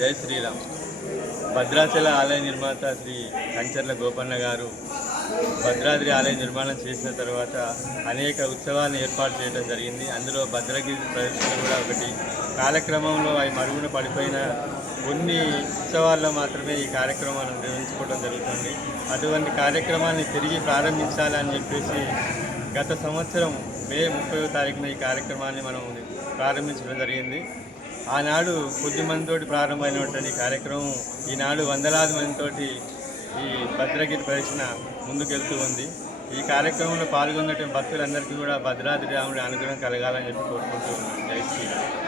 జై శ్రీరామ్. భద్రాచల ఆలయ నిర్మాత శ్రీ కంచర్ల గోపన్న గారు భద్రాద్రి ఆలయ నిర్మాణం చేసిన తర్వాత అనేక ఉత్సవాలను ఏర్పాటు చేయడం జరిగింది. అందులో భద్రగిరి ప్రదర్శన కూడా ఒకటి. కాలక్రమంలో అవి మరుగున పడిపోయిన కొన్ని ఉత్సవాల్లో మాత్రమే ఈ కార్యక్రమాలను నిర్వహించుకోవడం జరుగుతుంది. అటువంటి కార్యక్రమాన్ని తిరిగి ప్రారంభించాలని చెప్పేసి గత సంవత్సరం మే 30వ తారీఖున ఈ కార్యక్రమాన్ని మనం ప్రారంభించడం జరిగింది. ఆనాడు కొద్ది మందితోటి ప్రారంభమైనటువంటి కార్యక్రమం ఈనాడు వందలాది మందితోటి ఈ భద్రగిరి ప్రదర్శన ముందుకెళ్తూ ఉంది. ఈ కార్యక్రమంలో పాల్గొన్నటువంటి భక్తులందరికీ కూడా భద్రాద్రి రాముడి అనుగ్రహం కలగాలని చెప్పి కోరుకుంటూ ఉన్నాం. జై శ్రీరామ్.